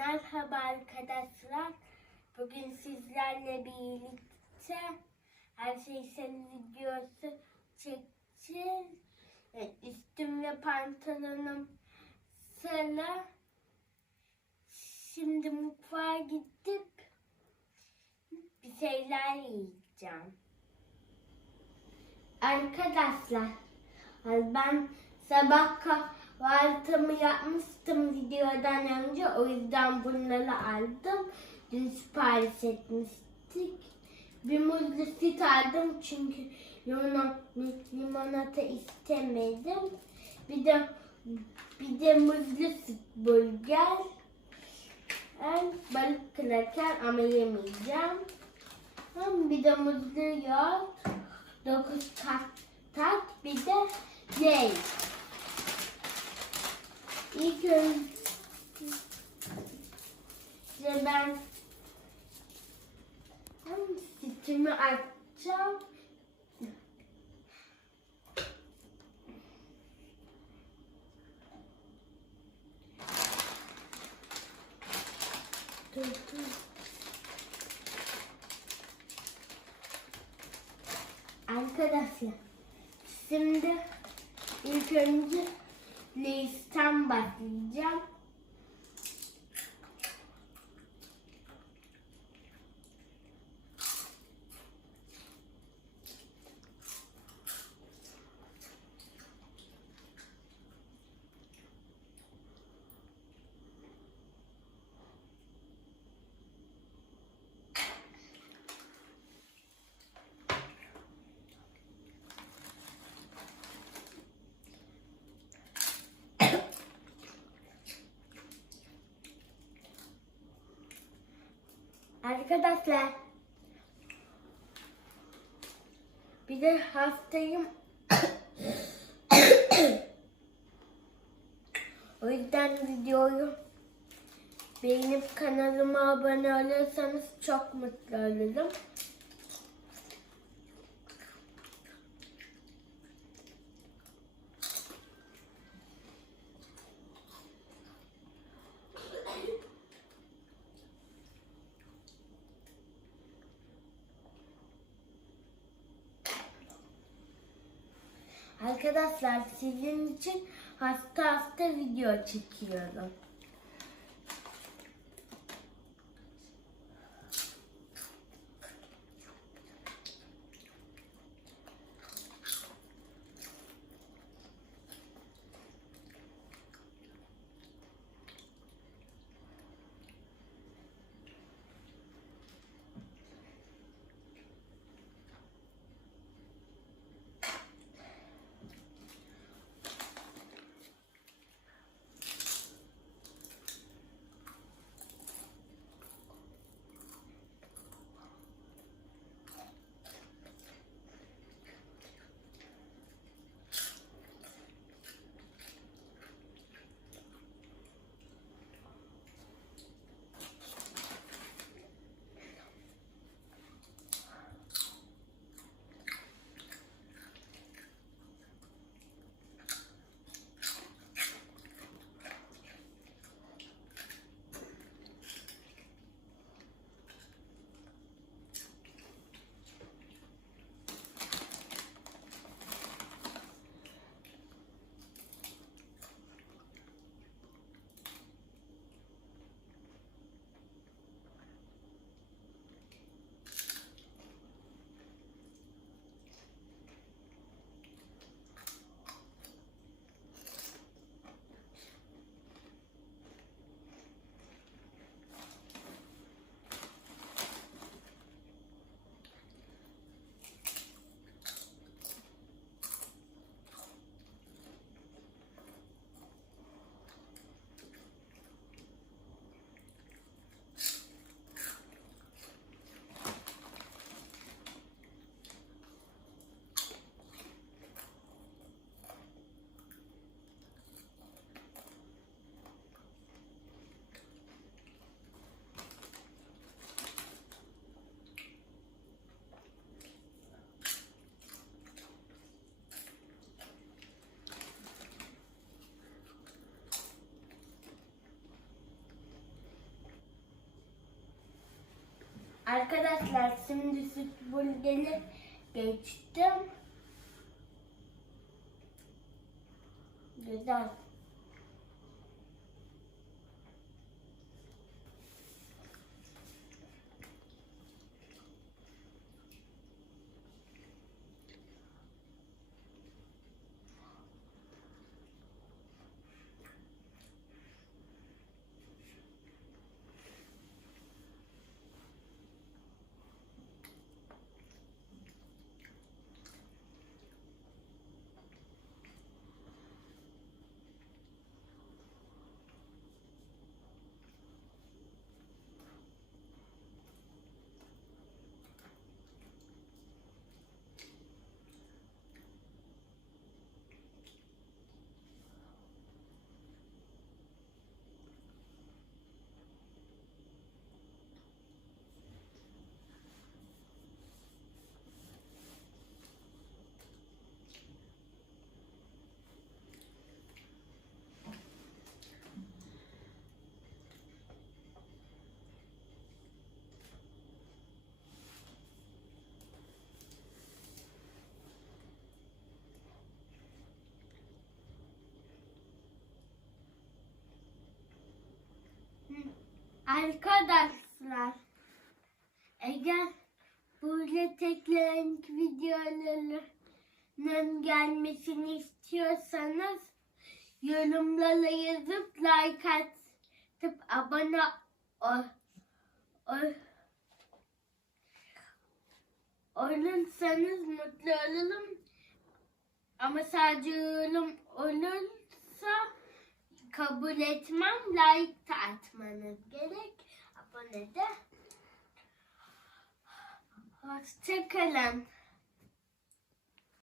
Merhaba arkadaşlar. Bugün sizlerle birlikte her şey senin videosu çekeceğiz. Evet, Üstüm ve pantolonum sarı. Şimdi mutfağa gidip bir şeyler yiyeceğim. Arkadaşlar ben sabah kahvaltımı yapmıştım videodan önce o yüzden bunları aldım. Dün sipariş etmiştik. Bir muzlu süt aldım çünkü limon, limonata istemedim. Bir de bir de muzlu süt burger. Ben balık kraker ama yemeyeceğim. Bir de muzlu yoğurt. 9 tat, tat bir de J. İlk önce ben sütümü açacağım. Dur dur. Arkadaşlar şimdi ilk önce Lay's'tan başlayacağım. Arkadaşlar bir de hastayım. o yüzden videoyu beğenip kanalıma abone olursanız çok mutlu olurum. Arkadaşlar sizin için hasta hasta video çekiyorum. Arkadaşlar şimdi süt burgeri geçtim. Güzel. Arkadaşlar eğer böyle tek renk videolarının gelmesini istiyorsanız yorumlara yazıp like atıp abone ol, ol, olursanız mutlu olurum. Ama sadece yorum kabul etmem. Like de atmanız gerek. Abone de. Hoşçakalın.